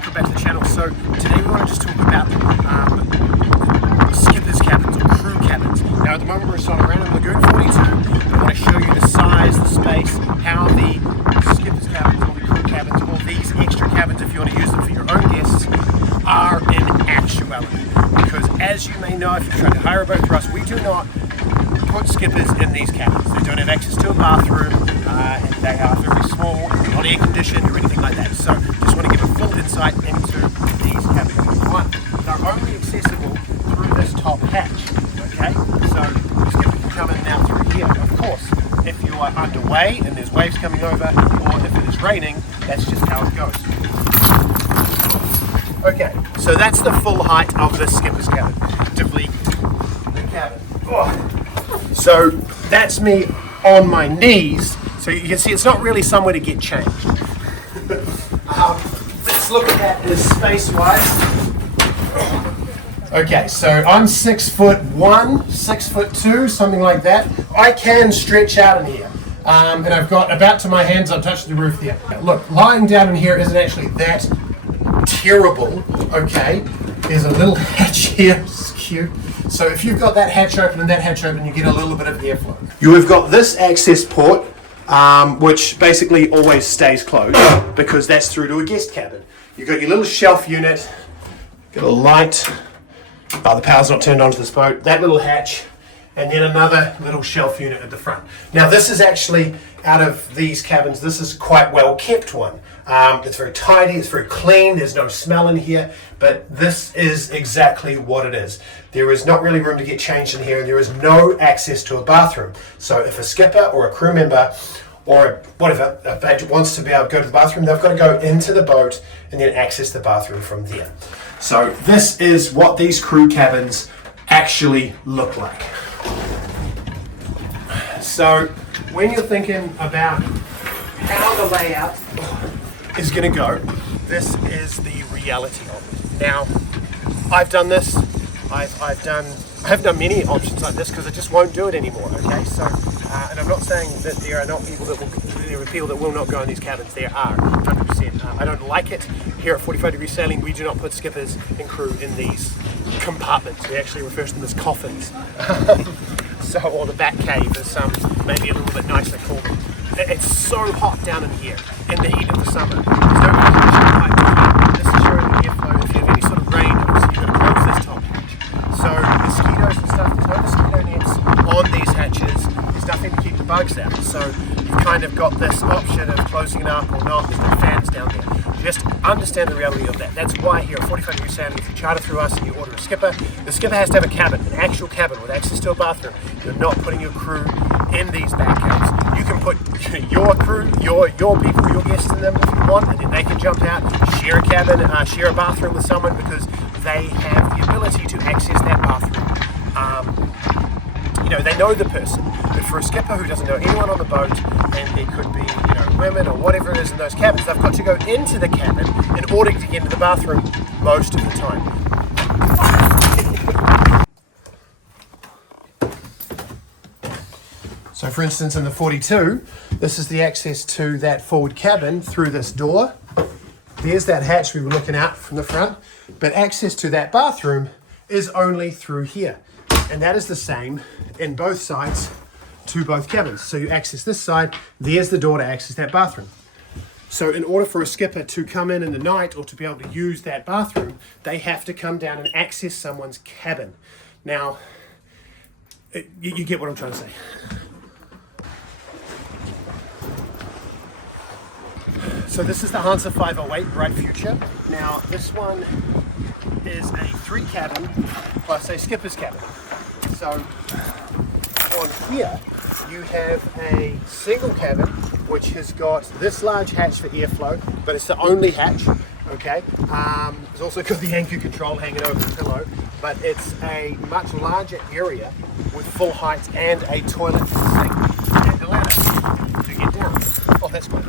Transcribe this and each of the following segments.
welcome back to the channel. So today we want to just talk about skippers cabins or crew cabins. Now at the moment we're sailing around in Lagoon 42. I want to show you the size, the space, how the skippers cabins or the crew cabins or these extra cabins, if you want to use them for your own guests, are in actuality. Because as you may know, if you're trying to hire a boat through us, we do not put skippers in these cabins. They don't have access to a bathroom, and they are very small, not air conditioned or anything like that. So just want to give a full insight into these cabins. One, they're only accessible through this top hatch. Okay, so the skipper can come in and out through here. Of course, if you are underway and there's waves coming over, or if it is raining, that's just how it goes. Okay, so that's the full height of this skipper's cabin. Effectively, the cabin. Oh. So that's me on my knees. So you can see it's not really somewhere to get changed. Let's look at this space-wise. Okay, so I'm 6'1", 6'2", something like that. I can stretch out in here. And I've got about to my hands, I've touched the roof there. Look, lying down in here isn't actually that terrible, okay? There's a little hatch here, it's cute. So if you've got that hatch open and that hatch open, you get a little bit of airflow. You have got this access port, which basically always stays closed because that's through to a guest cabin. You've got your little shelf unit, got a light, the power's not turned on to this boat, that little hatch, and then another little shelf unit at the front. Now this is actually, out of these cabins, this is quite well kept one. It's very tidy, it's very clean, there's no smell in here, but this is exactly what it is. There is not really room to get changed in here, and there is no access to a bathroom. So if a skipper or a crew member or whatever, a boat wants to be able to go to the bathroom, they've got to go into the boat and then access the bathroom from there. So this is what these crew cabins actually look like. So when you're thinking about how the layout is going to go, this is the reality of it. Now, I've done this. I've done many options like this because I just won't do it anymore. Okay, so and I'm not saying that there are not people that will. There are people that will not go in these cabins. There are 100%. I don't like it. Here at 45 Degree Sailing, we do not put skippers and crew in these compartments. We actually refer to them as coffins. So, or the back cave is maybe a little bit nicer called. It's so hot down in here in the heat of the summer. There's no air conditioning pipe. This is your only airflow. If you have any sort of rain, obviously you've got to close this top hatch. So mosquitoes and stuff, there's no mosquito nets on these hatches. There's nothing to keep the bugs out. So you've kind of got this option of closing it up or not. There's no fans down there. Just understand the reality of that. That's why here at 45 Degree Sailing, if you charter through us and you order a skipper, the skipper has to have a cabin, an actual cabin with access to a bathroom. You're not putting your crew in these back caves. You can put your crew, your people, your guests in them if you want, and then they can jump out, share a cabin, share a bathroom with someone because they have the ability to access that bathroom. They know the person. But for a skipper who doesn't know anyone on the boat, and there could be, women or whatever it is in those cabins, they've got to go into the cabin in order to get into the bathroom most of the time. So for instance, in the 42, this is the access to that forward cabin through this door. There's that hatch we were looking at from the front, but access to that bathroom is only through here. And that is the same in both sides to both cabins. So you access this side, there's the door to access that bathroom. So in order for a skipper to come in the night or to be able to use that bathroom, they have to come down and access someone's cabin. Now, you get what I'm trying to say. So this is the Hansa 508 Bright Future. Now this one is a 3 cabin plus a skipper's cabin. So on here you have a single cabin which has got this large hatch for airflow, but it's the only hatch. Okay, it's also got the anchor control hanging over the pillow, but it's a much larger area with full height and a toilet sink and a ladder to get down. Oh, that's good.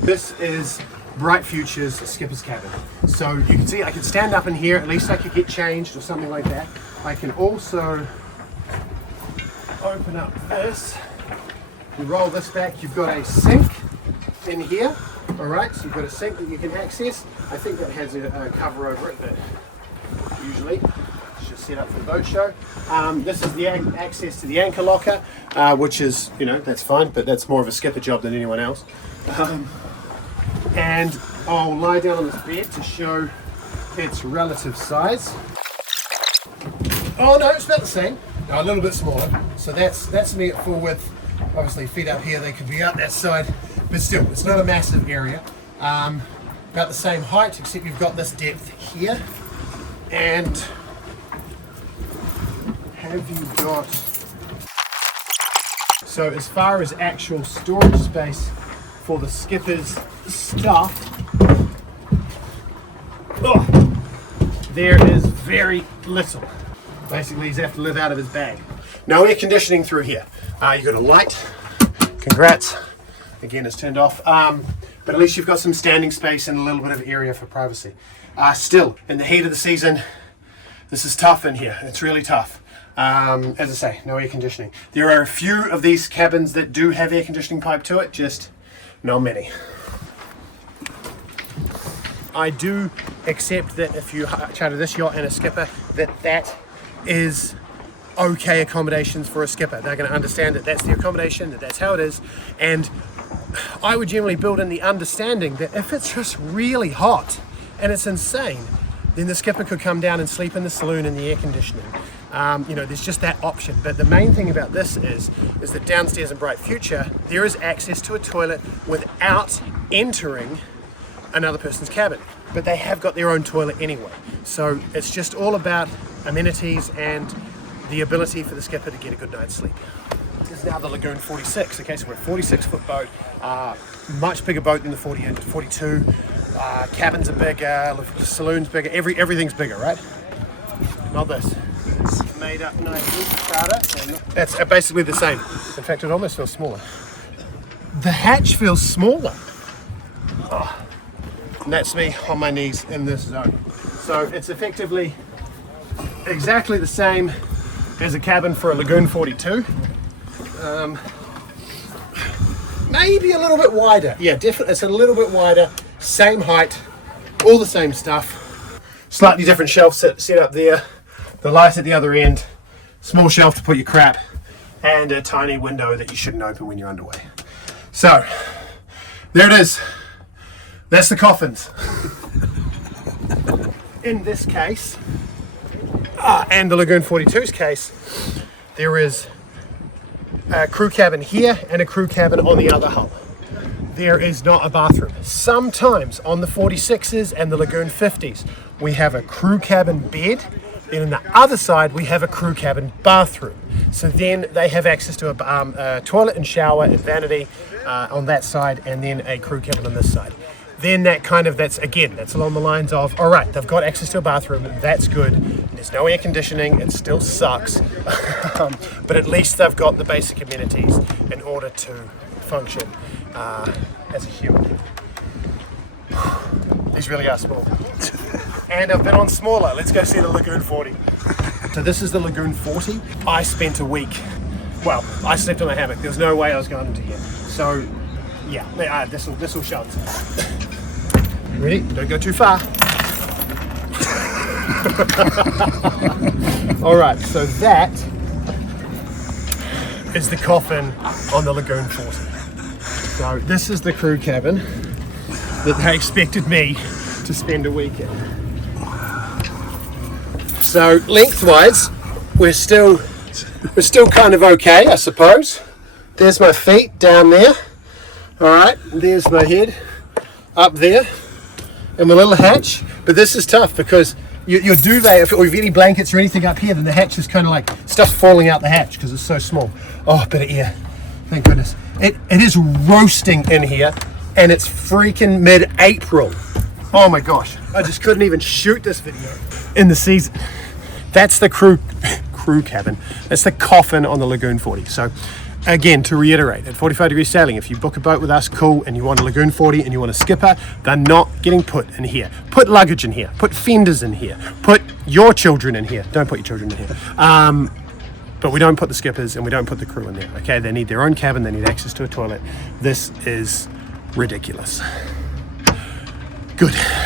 This is Bright Future's skipper's cabin. So you can see I can stand up in here, at least I could get changed or something like that. I can also open up this, you roll this back, you've got a sink in here, All right, so you've got a sink that you can access. I think that has a cover over it, but usually it's just set up for the boat show. This is the access to the anchor locker, which is, you know, that's fine, but that's more of a skipper job than anyone else. And I'll lie down on this bed to show its relative size. Oh no, it's about the same. No, a little bit smaller. So that's me at full width. Obviously feet up here, they could be out that side, but still, it's not a massive area. About the same height, except you've got this depth here. And have you got... So as far as actual storage space for the skipper's stuff, there is very little. Basically, he's have to live out of his bag. No air conditioning through here. You've got a light. Congrats. Again, it's turned off. But at least you've got some standing space and a little bit of area for privacy. Still, in the heat of the season, this is tough in here. It's really tough. As I say, no air conditioning. There are a few of these cabins that do have air conditioning pipe to it, just not many. I do accept that if you charter this yacht and a skipper, that is okay accommodations for a skipper. They're going to understand that that's the accommodation, that that's how it is. And I would generally build in the understanding that if it's just really hot and it's insane, then the skipper could come down and sleep in the saloon in the air conditioning. You know, there's just that option. But the main thing about this is that downstairs in Bright Future, there is access to a toilet without entering another person's cabin. But they have got their own toilet anyway. So it's just all about amenities and the ability for the skipper to get a good night's sleep. This is now the Lagoon 46. Okay, so we're a 46-foot boat, much bigger boat than the 42. Cabins are bigger, the saloon's bigger, everything's bigger, right? Not this. It's made up nicely for charter. That's basically the same. In fact, it almost feels smaller. The hatch feels smaller. And that's me on my knees in this zone. So it's effectively exactly the same as a cabin for a Lagoon 42. Maybe a little bit wider. Yeah, definitely, it's a little bit wider. Same height, all the same stuff. Slightly different shelf set up there. The light at the other end. Small shelf to put your crap. And a tiny window that you shouldn't open when you're underway. So, there it is. That's the coffins. In this case, and the Lagoon 42's case, there is a crew cabin here and a crew cabin on the other hull. There is not a bathroom. Sometimes on the 46s and the Lagoon 50s, we have a crew cabin bed, and on the other side, we have a crew cabin bathroom. So then they have access to a toilet and shower and vanity on that side, and then a crew cabin on this side. Then that's along the lines of, all right, they've got access to a bathroom, that's good. There's no air conditioning, it still sucks, but at least they've got the basic amenities in order to function as a human. These really are small. And I've been on smaller. Let's go see the Lagoon 40. So this is the Lagoon 40. I spent a week, well, I slept on a hammock. There was no way I was going into here. So yeah, this will show it. Ready? Don't go too far. All right, so that is the coffin on the Lagoon 40. So this is the crew cabin that they expected me to spend a week in. So lengthwise, we're still kind of okay, I suppose. There's my feet down there. All right, there's my head up there, and my little hatch. But this is tough because your duvet, or if any blankets or anything up here, then the hatch is kind of like stuff's falling out the hatch because it's so small. Oh, bit of air. Thank goodness. It is roasting in here, and it's freaking mid-April. Oh my gosh, I just couldn't even shoot this video in the season. That's the crew cabin. That's the coffin on the Lagoon 40. So again, to reiterate, at 45 degrees sailing, if you book a boat with us, cool, and you want a Lagoon 40 and you want a skipper, they're not getting put in here. Put luggage in here, put fenders in here, put your children in here. Don't put your children in here. But we don't put the skippers and we don't put the crew in there, okay? They need their own cabin, they need access to a toilet. This is ridiculous. Good.